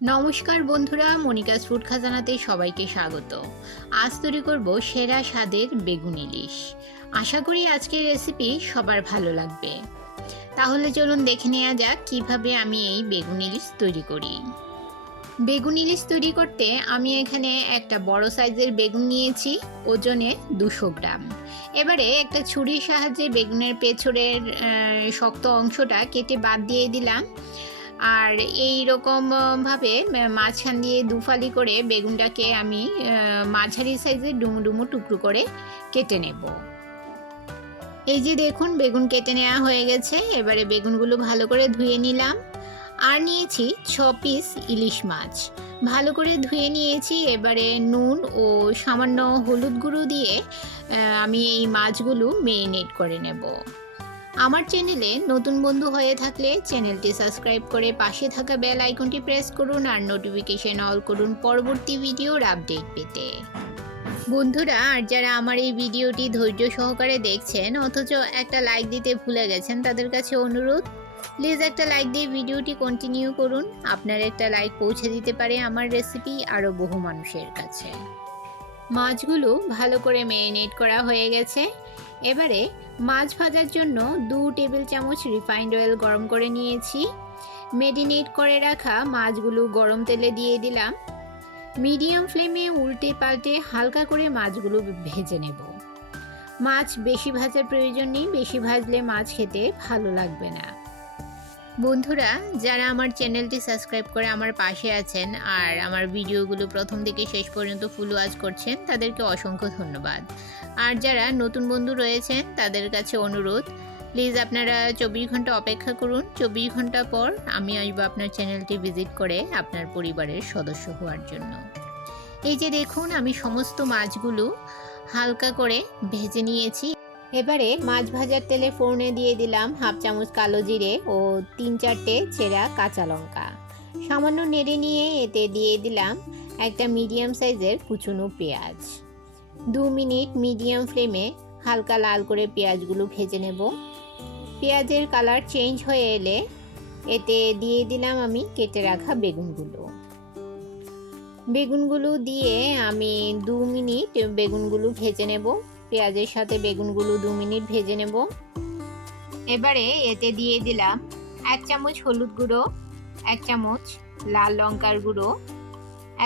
নমস্কার বন্ধুরা, Monica's food খাজানাতে সবাইকে স্বাগত। আজ তৈরি করব সেরা স্বাদের বেগুন ইলিশ। আশা করি আজকের রেসিপি সবার ভালো লাগবে। তাহলে চলুন দেখে নেওয়া যাক কিভাবে আমি এই বেগুন ইলিশ তৈরি করি। বেগুন ইলিশ তৈরি করতে আমি এখানে একটা বড় সাইজের বেগুন নিয়েছি, ওজনে 200 গ্রাম। এবারে একটা ছুরির সাহায্যে বেগুনের পেছনের শক্ত অংশটা কেটে বাদ দিয়ে দিলাম। আর এই রকম ভাবে মাঝখান দিয়ে দুফালি করে বেগুনটাকে আমি মাঝারি সাইজের ডুমো ডুমো টুকরো করে কেটে নেব। এই যে দেখুন, বেগুন কেটে নেওয়া হয়ে গেছে। এবারে বেগুনগুলো ভালো করে ধুয়ে নিলাম। আর নিয়েছি 6 পিস ইলিশ মাছ, ভালো করে ধুয়ে নিয়েছি। এবারে নুন ও সামান্য হলুদ গুঁড়ো দিয়ে আমি এই মাছগুলো মেরিনেট করে নেব। আমার চ্যানেলে নতুন বন্ধু হয়ে থাকলে চ্যানেলটি সাবস্ক্রাইব করে পাশে থাকা বেল আইকনটি প্রেস করুন আর নোটিফিকেশন অল করুন পরবর্তী ভিডিওর আপডেট পেতে। বন্ধুরা, আর যারা আমার এই ভিডিওটি ধৈর্য সহকারে দেখছেন অথচ একটা লাইক দিতে ভুলে গেছেন, তাদের কাছে অনুরোধ, প্লিজ একটা লাইক দিয়ে ভিডিওটি কন্টিনিউ করুন। আপনার একটা লাইক পৌঁছে দিতে পারে আমার রেসিপি আরও বহু মানুষের কাছে। মাছগুলো ভালো করে ম্যারিনেট করা হয়ে গেছে। এবারে মাছ ভাজার জন্য 2 টেবিল চামচ রিফাইন্ড অয়েল গরম করে নিয়েছি। ম্যারিনেট করে রাখা মাছগুলো গরম তেলে দিয়ে দিলাম। মিডিয়াম ফ্লেমে উল্টে পাল্টে হালকা করে মাছগুলো ভেজে নেব। মাছ বেশি ভাজার প্রয়োজন নেই, বেশি ভাজলে মাছ খেতে ভালো লাগবে না। বন্ধুরা, যারা আমার চ্যানেলটি সাবস্ক্রাইব করে আমার পাশে আছেন আর আমার ভিডিওগুলো প্রথম থেকে শেষ পর্যন্ত ফুল ওয়াচ করছেন, তাদেরকে অসংখ্য ধন্যবাদ। আর যারা নতুন বন্ধু রয়েছেন তাদের কাছে অনুরোধ, প্লিজ আপনারা 24 ঘন্টা অপেক্ষা করুন। 24 ঘন্টা পর আমি আসবো আপনার চ্যানেলটি ভিজিট করে আপনার পরিবারের সদস্য হওয়ার জন্য। এই যে দেখুন, আমি সমস্ত মাছগুলো হালকা করে ভেজে নিয়েছি। এবারে মাছ ভাজার তেলে ফোড়নে দিয়ে দিলাম 1/2 চামচ কালো জিরে ও 3-4টে ছেঁড়া কাঁচা লঙ্কা। সামান্য নেড়ে নিয়ে এতে দিয়ে দিলাম একটা মিডিয়াম সাইজের কুচনো পেঁয়াজ। 2 মিনিট মিডিয়াম ফ্লেমে হালকা লাল করে পেঁয়াজগুলো ভেজে নেব। পেঁয়াজের কালার চেঞ্জ হয়ে এলে এতে দিয়ে দিলাম আমি কেটে রাখা বেগুনগুলো দিয়ে আমি 2 মিনিট বেগুনগুলো ভেজে নেব। পেঁয়াজের সাথে বেগুনগুলো 2 মিনিট ভেজে নেব। এবারে এতে দিয়ে দিলাম 1 চামচ হলুদ গুঁড়ো, 1 চামচ লাল লঙ্কার গুঁড়ো,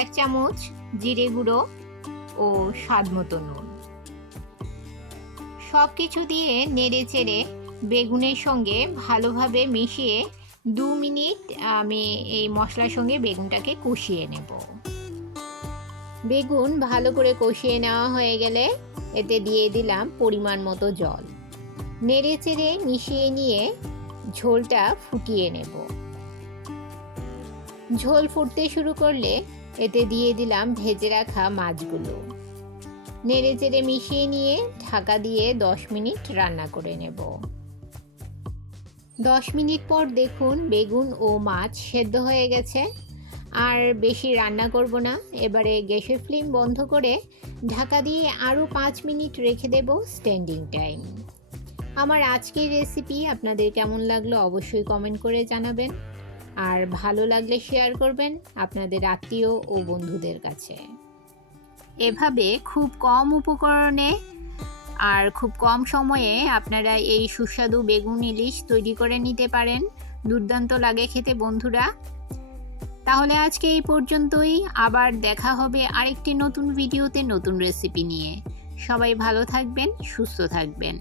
1 চামচ জিরে গুঁড়ো ও স্বাদ মতো নুন। সব কিছু দিয়ে নেড়ে চেড়ে বেগুনের সঙ্গে ভালোভাবে মিশিয়ে 2 মিনিট আমি এই মশলার সঙ্গে বেগুনটাকে কষিয়ে নেব। বেগুন ভালো করে কষিয়ে নেওয়া হয়ে গেলে এতে দিয়ে দিলাম পরিমাণ মতো জল। নেড়ে চেড়ে মিশিয়ে নিয়ে ঝোলটা ফুটিয়ে নেব। ঝোল ফুটতে শুরু করলে এতে দিয়ে দিলাম ভেজে রাখা মাছগুলো। নেড়ে চেড়ে মিশিয়ে নিয়ে ঢাকা দিয়ে 10 মিনিট রান্না করে নেব। 10 মিনিট পর দেখুন, বেগুন ও মাছ সেদ্ধ হয়ে গেছে। আর বেশি রান্না করব না। এবারে গ্যাসের ফ্লেম বন্ধ করে ঢাকা দিয়ে আরও 5 মিনিট রেখে দেব স্ট্যান্ডিং টাইম। আমার আজকের রেসিপি আপনাদের কেমন লাগলো অবশ্যই কমেন্ট করে জানাবেন। আর ভালো লাগলে শেয়ার করবেন আপনাদের আত্মীয় ও বন্ধুদের কাছে। এভাবে খুব কম উপকরণে আর খুব কম সময়ে আপনারা এই সুস্বাদু বেগুন ইলিশ তৈরি করে নিতে পারেন। দুর্দান্ত লাগে খেতে বন্ধুরা। তাহলে আজকে এই পর্যন্তই। আবার দেখা হবে আরেকটি নতুন ভিডিওতে নতুন রেসিপি নিয়ে। সবাই ভালো থাকবেন, সুস্থ থাকবেন।